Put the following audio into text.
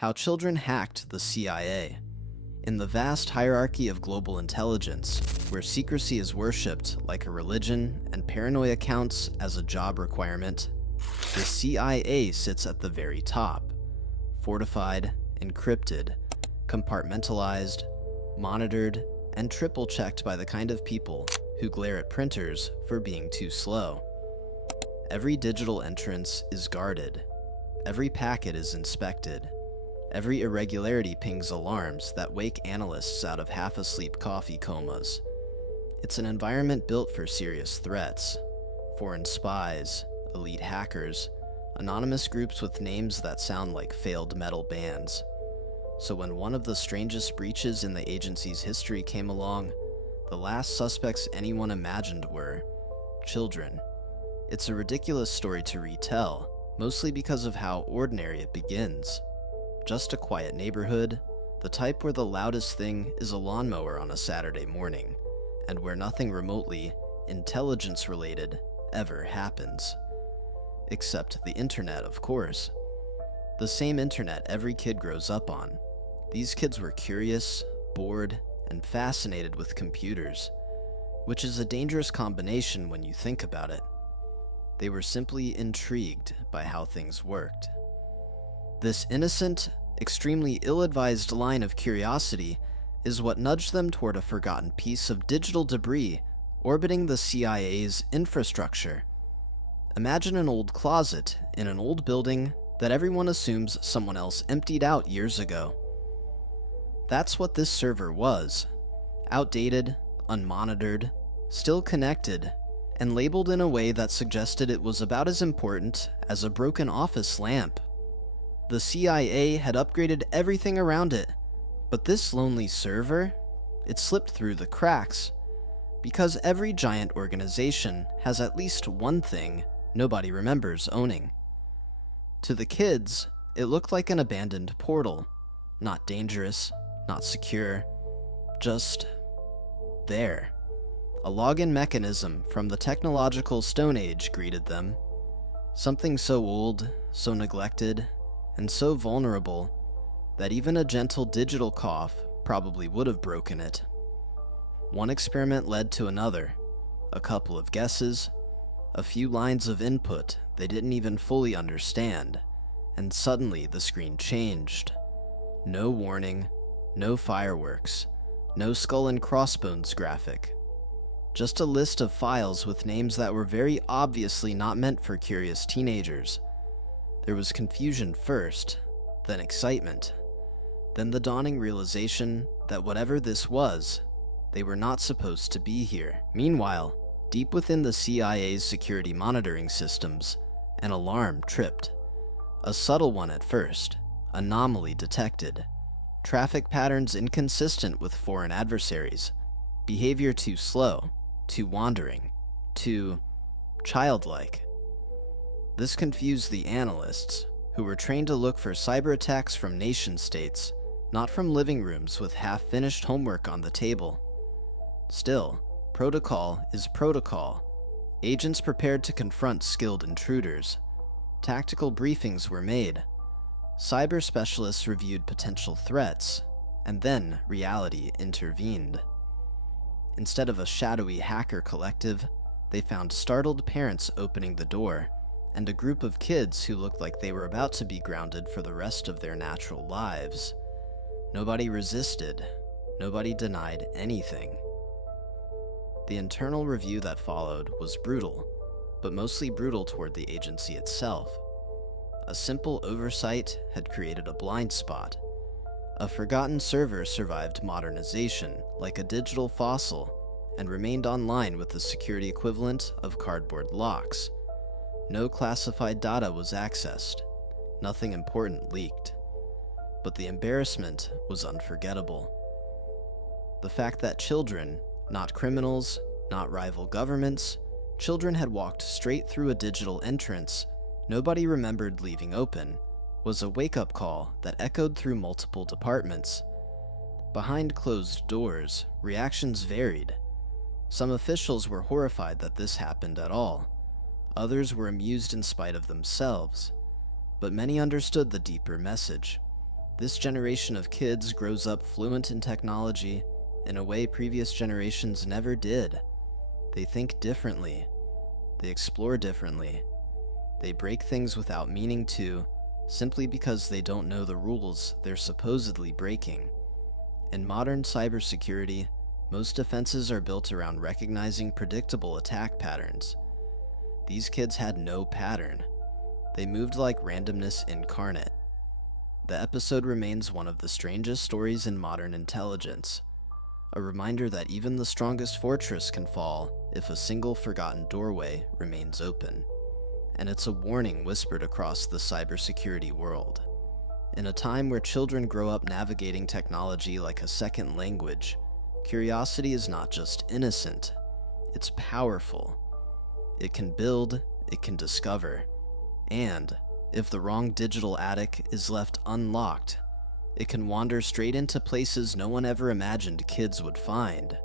How children hacked the CIA. In the vast hierarchy of global intelligence, where secrecy is worshipped like a religion and paranoia counts as a job requirement, the CIA sits at the very top. Fortified, encrypted, compartmentalized, monitored, and triple-checked by the kind of people who glare at printers for being too slow. Every digital entrance is guarded. Every packet is inspected. Every irregularity pings alarms that wake analysts out of half-asleep coffee comas. It's an environment built for serious threats. Foreign spies, elite hackers, anonymous groups with names that sound like failed metal bands. So when one of the strangest breaches in the agency's history came along, the last suspects anyone imagined were children. It's a ridiculous story to retell, mostly because of how ordinary it begins. Just a quiet neighborhood, the type where the loudest thing is a lawnmower on a Saturday morning, and where nothing remotely intelligence-related ever happens. Except the internet, of course. The same internet every kid grows up on. These kids were curious, bored, and fascinated with computers, which is a dangerous combination when you think about it. They were simply intrigued by how things worked. This innocent, extremely ill-advised line of curiosity is what nudged them toward a forgotten piece of digital debris orbiting the CIA's infrastructure. Imagine an old closet in an old building that everyone assumes someone else emptied out years ago. That's what this server was. Outdated, unmonitored, still connected, and labeled in a way that suggested it was about as important as a broken office lamp. The CIA had upgraded everything around it, but this lonely server, it slipped through the cracks, because every giant organization has at least one thing nobody remembers owning. To the kids, it looked like an abandoned portal, not dangerous, not secure, just there. A login mechanism from the technological Stone Age greeted them. Something so old, so neglected, and so vulnerable that even a gentle digital cough probably would have broken it. One experiment led to another, a couple of guesses, a few lines of input they didn't even fully understand, and suddenly the screen changed. No warning, no fireworks, no skull and crossbones graphic. Just a list of files with names that were very obviously not meant for curious teenagers. There was confusion first, then excitement, then the dawning realization that whatever this was, they were not supposed to be here. Meanwhile, deep within the CIA's security monitoring systems, an alarm tripped. A subtle one at first, anomaly detected, traffic patterns inconsistent with foreign adversaries, behavior too slow, too wandering, too childlike. This confused the analysts, who were trained to look for cyber attacks from nation-states, not from living rooms with half-finished homework on the table. Still, protocol is protocol. Agents prepared to confront skilled intruders. Tactical briefings were made. Cyber specialists reviewed potential threats, and then reality intervened. Instead of a shadowy hacker collective, they found startled parents opening the door, and a group of kids who looked like they were about to be grounded for the rest of their natural lives. Nobody resisted. Nobody denied anything. The internal review that followed was brutal, but mostly brutal toward the agency itself. A simple oversight had created a blind spot. A forgotten server survived modernization like a digital fossil and remained online with the security equivalent of cardboard locks. No classified data was accessed. Nothing important leaked. But the embarrassment was unforgettable. The fact that children, not criminals, not rival governments, children had walked straight through a digital entrance nobody remembered leaving open, was a wake-up call that echoed through multiple departments. Behind closed doors, reactions varied. Some officials were horrified that this happened at all. Others were amused in spite of themselves. But many understood the deeper message. This generation of kids grows up fluent in technology in a way previous generations never did. They think differently. They explore differently. They break things without meaning to, simply because they don't know the rules they're supposedly breaking. In modern cybersecurity, most defenses are built around recognizing predictable attack patterns. These kids had no pattern. They moved like randomness incarnate. The episode remains one of the strangest stories in modern intelligence, a reminder that even the strongest fortress can fall if a single forgotten doorway remains open. And it's a warning whispered across the cybersecurity world. In a time where children grow up navigating technology like a second language, curiosity is not just innocent, it's powerful. It can build, it can discover, and if the wrong digital attic is left unlocked, it can wander straight into places no one ever imagined kids would find.